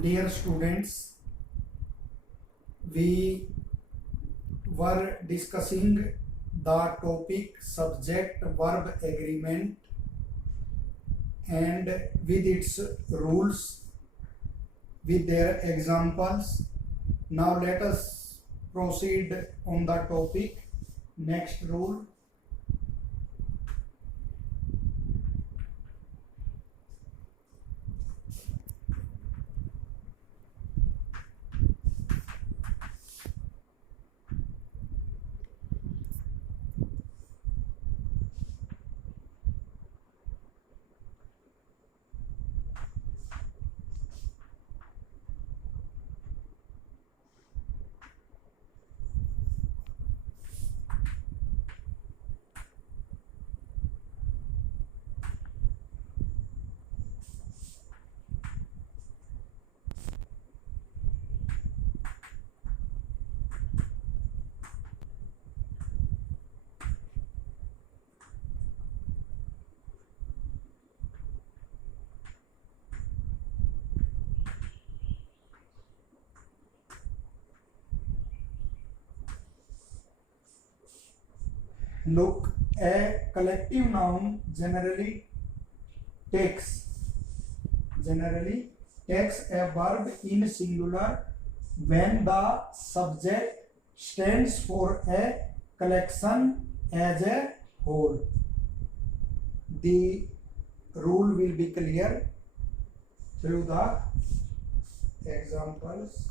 Dear students, we were discussing the topic subject verb agreement and with its rules, with their examples. Now let us proceed on the topic. Next rule. Look, a collective noun generally takes a verb in singular when the subject stands for a collection as a whole. The rule will be clear through the examples.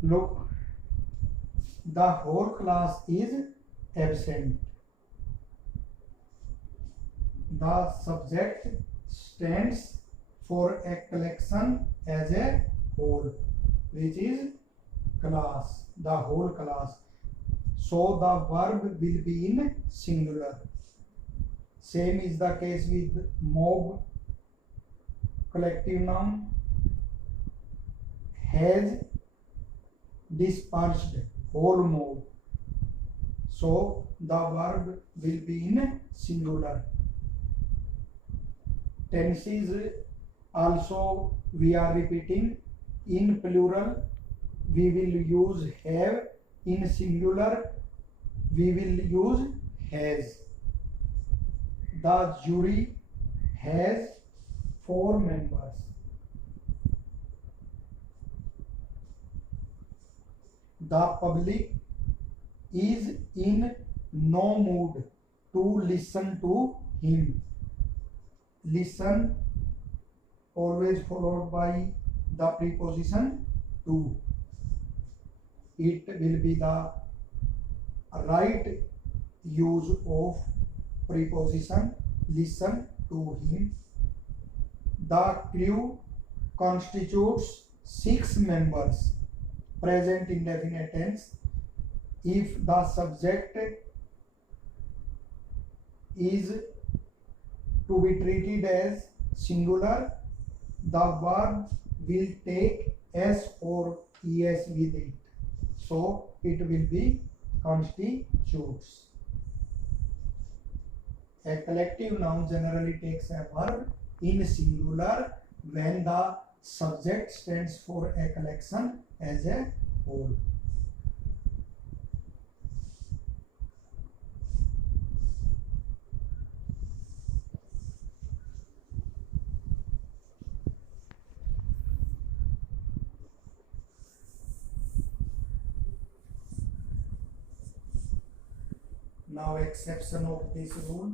Look, the whole class is absent. The subject stands for a collection as a whole, which is class, the whole class. So the verb will be in singular. Same is the case with mob, collective noun, has dispersed, whole mob. So the verb will be in singular. Tenses also we are repeating. In plural we will use have. In singular we will use has. The jury has 4 members. The public is in no mood to listen to him. Listen always followed by the preposition to. It will be the right use of preposition listen to him. The crew constitutes 6 members. Present indefinite tense. If the subject is to be treated as singular, the verb will take s or es with it. So it will be constitutes. A collective noun generally takes a verb in singular when the subject stands for a collection as a whole. Now exception of this rule.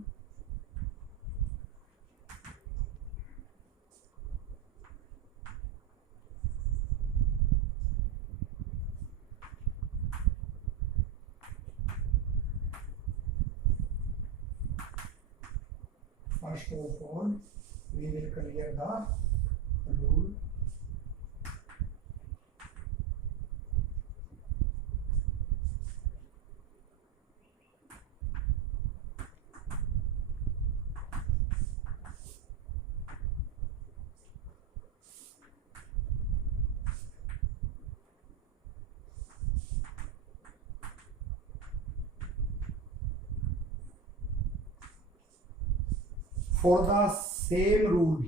First of all, we will clear the rule. For the same rule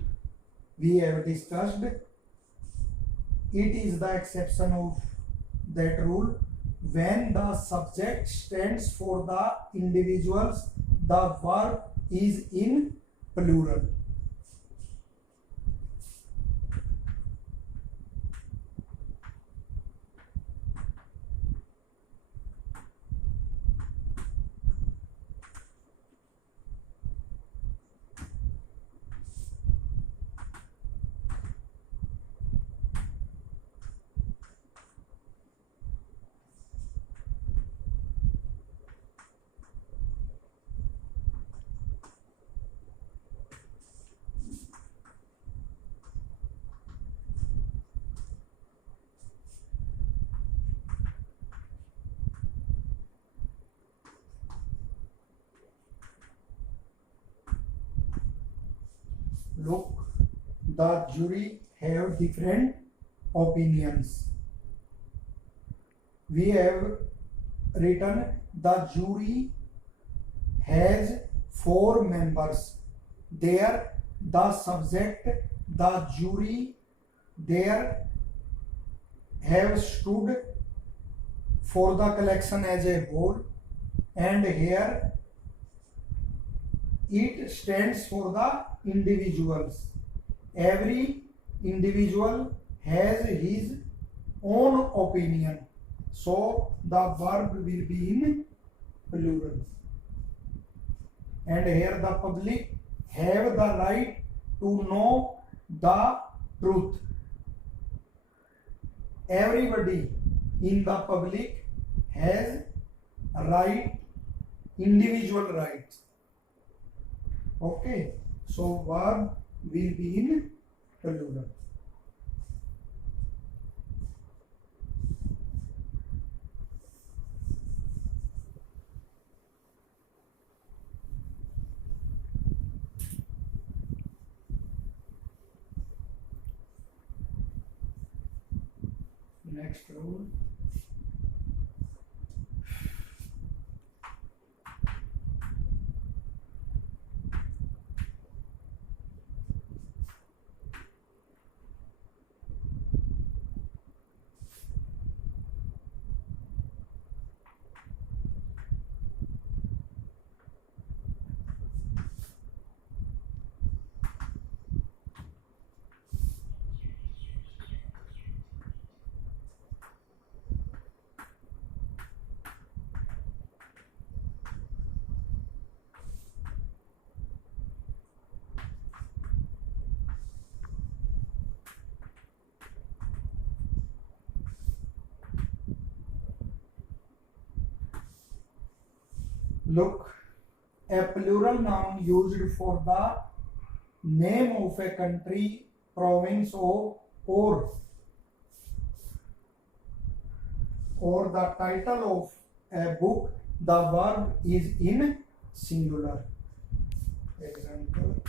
we have discussed, it is the exception of that rule when the subject stands for the individuals, the verb is in plural. Look, the jury have different opinions. We have written the jury has 4 members. There the subject, the jury, there have stood for the collection as a whole, and here it stands for the individuals. Every individual has his own opinion, so the verb will be in plural. And here the public have the right to know the truth. Everybody in the public has right, individual rights. Okay, so verb will be in plural. Next rule. Look, A plural noun used for the name of a country, province, or the title of a book. The verb is in singular. Example.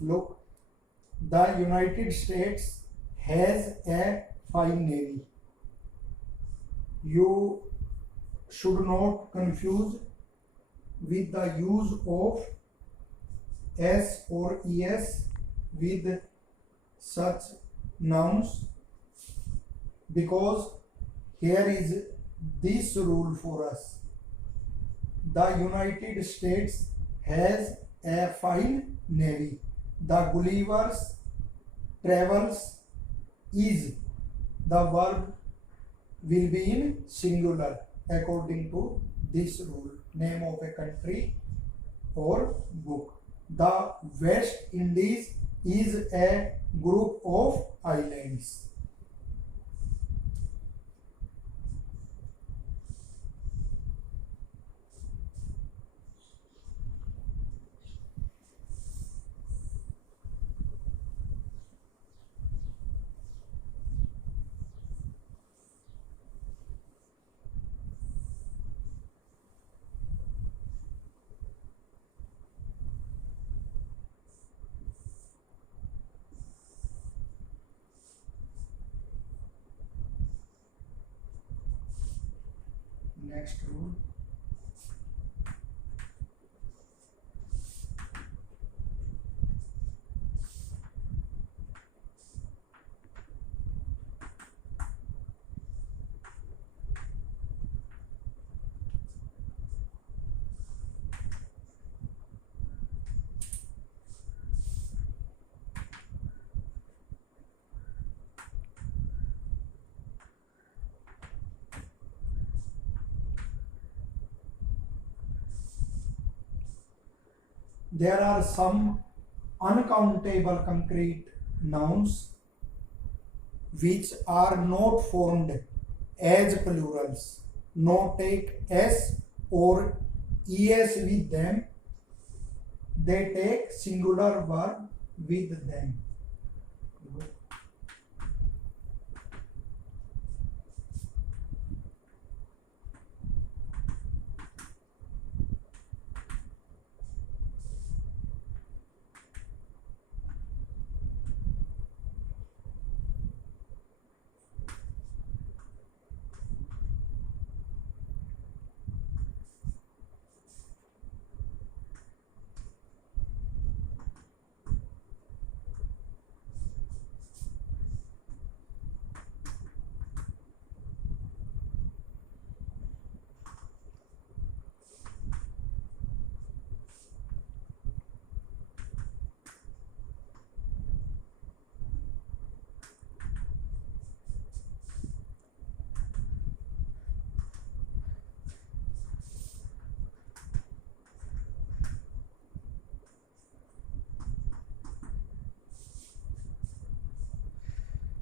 Look, the United States has a fine navy. You should not confuse with the use of s or es with such nouns, because here is this rule for us. The United States has a fine navy. The Gulliver's Travels is, the verb will be in singular according to this rule. Name of a country or book. The West Indies is a group of islands. Next rule. There are some uncountable concrete nouns which are not formed as plurals. No take s or es with them. They take singular verb with them.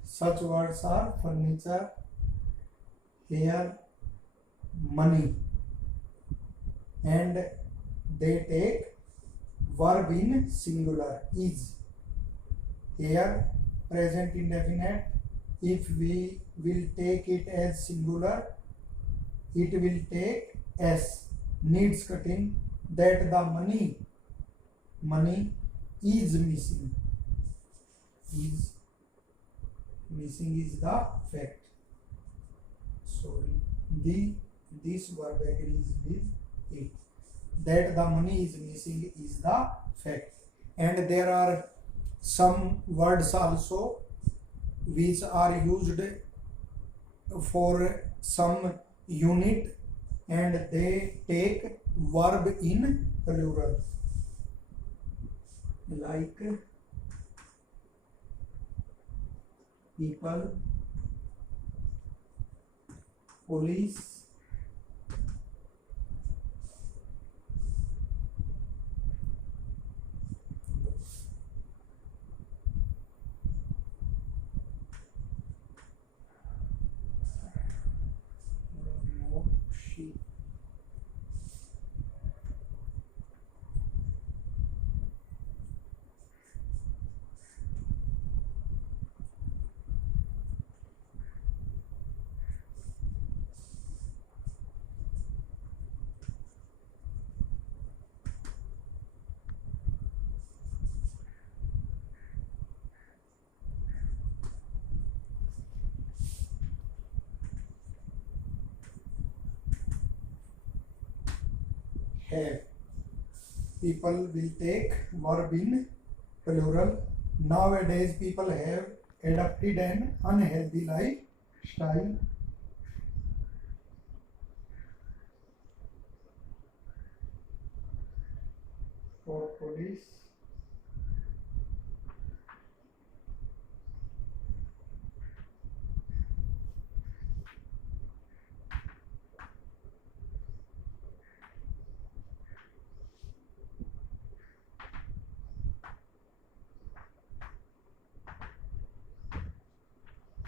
Such words are furniture, hair, money, and they take verb in singular is. Here present indefinite, if we will take it as singular, it will take s, needs cutting, that the money is missing. Is missing is the fact. Sorry, this verb agrees with it, that the money is missing is the fact. And there are some words also which are used for some unit and they take verb in plural, like people, police, sheep. Have. People will take verb in plural. Nowadays people have adopted an unhealthy lifestyle. For police,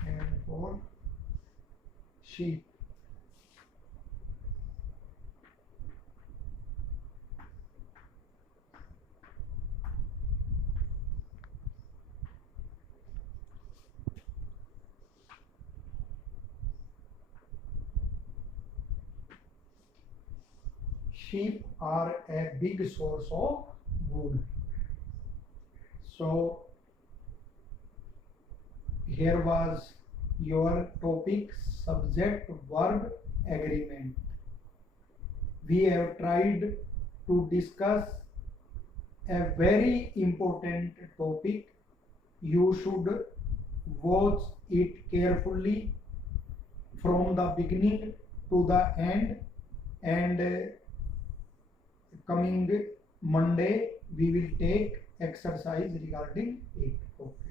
and for sheep. Sheep are a big source of wool. So here was your topic, subject verb agreement. We have tried to discuss a very important topic. You should watch it carefully from the beginning to the end, and coming Monday we will take exercise regarding it. Okay.